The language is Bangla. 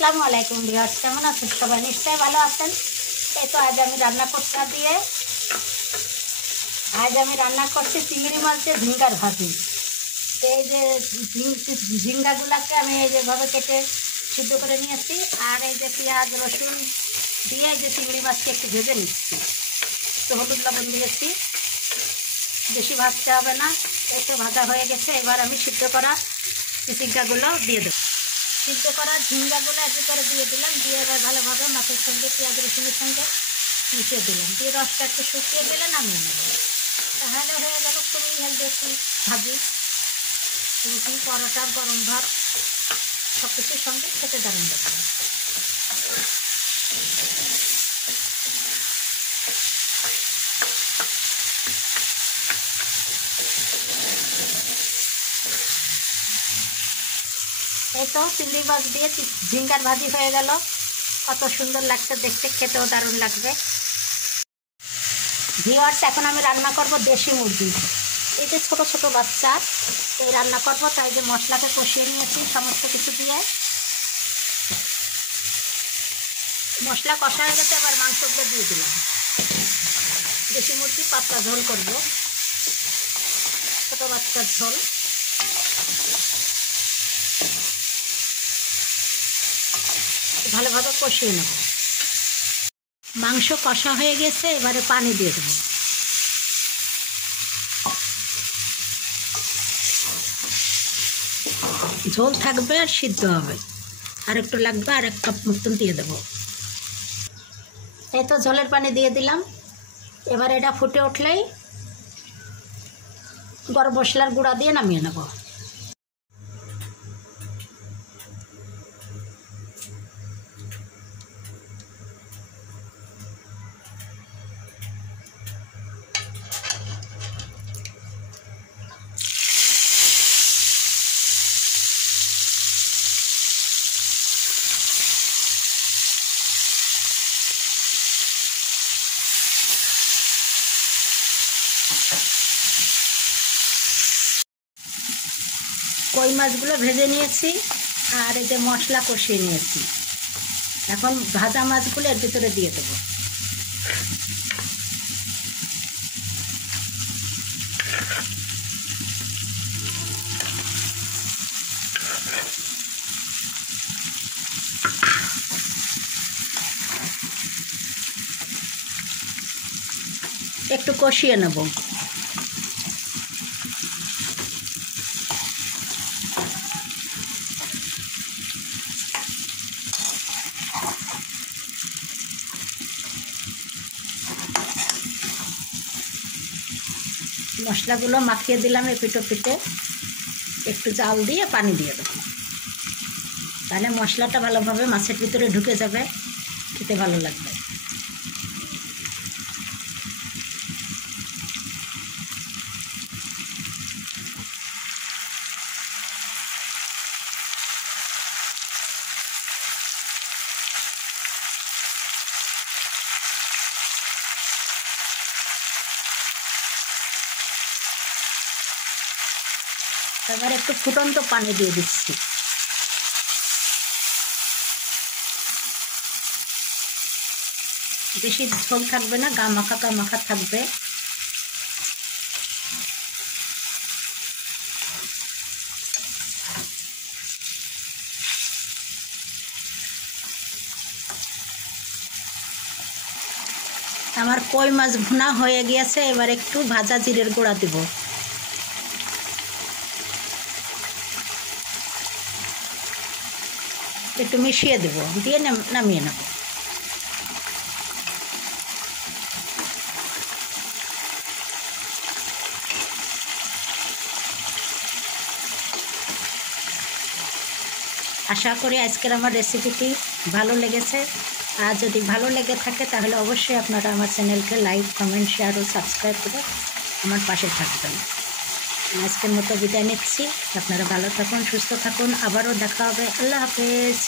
আসসালামু আলাইকুম ভিউয়ার্স, কেমন আছেন সবাই? নিশ্চয়ই ভালো আছেন। এই তো আজ আমি রান্না করছি চিংড়ি মাছের ঝিঙ্গার ভাজি। এই যে ঝিঙ্গাগুলাকে আমি এই যেভাবে কেটে সিদ্ধ করে নিয়েছি, আর এই যে পেঁয়াজ রসুন দিয়ে এই যে চিংড়ি মাছকে একটু ভেজে নিচ্ছি। তো হলুদ লবণ দিয়েছি, বেশি ভাজতে হবে না। একটু ভাজা হয়ে গেছে, এবার আমি সিদ্ধ করা ঝিঙ্গাগুলো দিয়ে দেবো। সিদ্ধ করা ঝিঙ্গাগুলো এর ভিতরে দিয়ে দিলাম, দিয়ে এবার ভালোভাবে মাছের সঙ্গে পেঁয়াজ রসুনের সঙ্গে মিশিয়ে দিলাম, দিয়ে রসটা একটু শুকিয়ে দিলে নামিয়ে নেব। তাহলে হয়ে গেল খুবই হেলদি একটু ভাজি। রুটি, পরোটা, গরম ভাত সব কিছুর সঙ্গে খেতে দারুণ লাগবে। এই তো চিংড়ি মাছ দিয়ে ঝিঙ্গার ভাজি হয়ে গেল। কত সুন্দর লাগছে দেখতে, খেতেও দারুণ লাগবে। ভিউয়ার্স, এখন আমি রান্না করব দেশি মুরগি। এই যে ছোটো ছোটো বাচ্চা, এই রান্না করব। তাই যে মশলাকে কষিয়ে নিয়েছি সমস্ত কিছু দিয়ে। মশলা কষা হয়ে গেছে, এবার মাংসগুলো দিয়ে দিলাম। দেশি মুরগি পাতলা ঝোল করব, ছোটো বাচ্চার ঝোল। ভালোভাবে কষিয়ে নেব। মাংস কষা হয়ে গেছে, এবারে পানি দিয়ে দেবো। ঝোল থাকবে আর সিদ্ধ হবে, আর একটু লাগবে, আর 1 কাপ মতন দিয়ে দেবো। এই তো ঝোলের পানি দিয়ে দিলাম। এবার এটা ফুটে উঠলেই গরম মশলার গুঁড়া দিয়ে নামিয়ে নেব। কই মাছগুলো ভেজে নিয়েছি, আর এই যে মশলা কষিয়ে নিয়েছি। এখন ভাজা মাছগুলো এর ভিতরে দিয়ে দেবো। একটু কষিয়ে নেব। মশলাগুলো মাখিয়ে দিলাম এপিটো পিঠে, একটু জাল দিয়ে পানি দিয়ে দেবো। তাহলে মশলাটা ভালোভাবে মাছের ভিতরে ঢুকে যাবে, খেতে ভালো লাগবে। এবার একটু ফুটন্ত পানি দিয়ে দিচ্ছি। বেশি ঝোল থাকবে না, গা মাখা থাকবে। আমার কই মাছ ভুনা হয়ে গিয়েছে, এবার একটু ভাজা জিরের গুঁড়া দেব। একটু মিশিয়ে দেব, দিয়ে নামিয়ে নেব। আশা করি আজকের আমার রেসিপিটি ভালো লেগেছে। আর যদি ভালো লেগে থাকে তাহলে অবশ্যই আপনারা আমার চ্যানেলকে লাইক, কমেন্ট, শেয়ার ও সাবস্ক্রাইব করে আমার পাশে থাকবেন। আজকের মতো বিদায় নিচ্ছি। আপনারা ভালো থাকুন, সুস্থ থাকুন। আবারও দেখা হবে। আল্লাহ হাফেজ।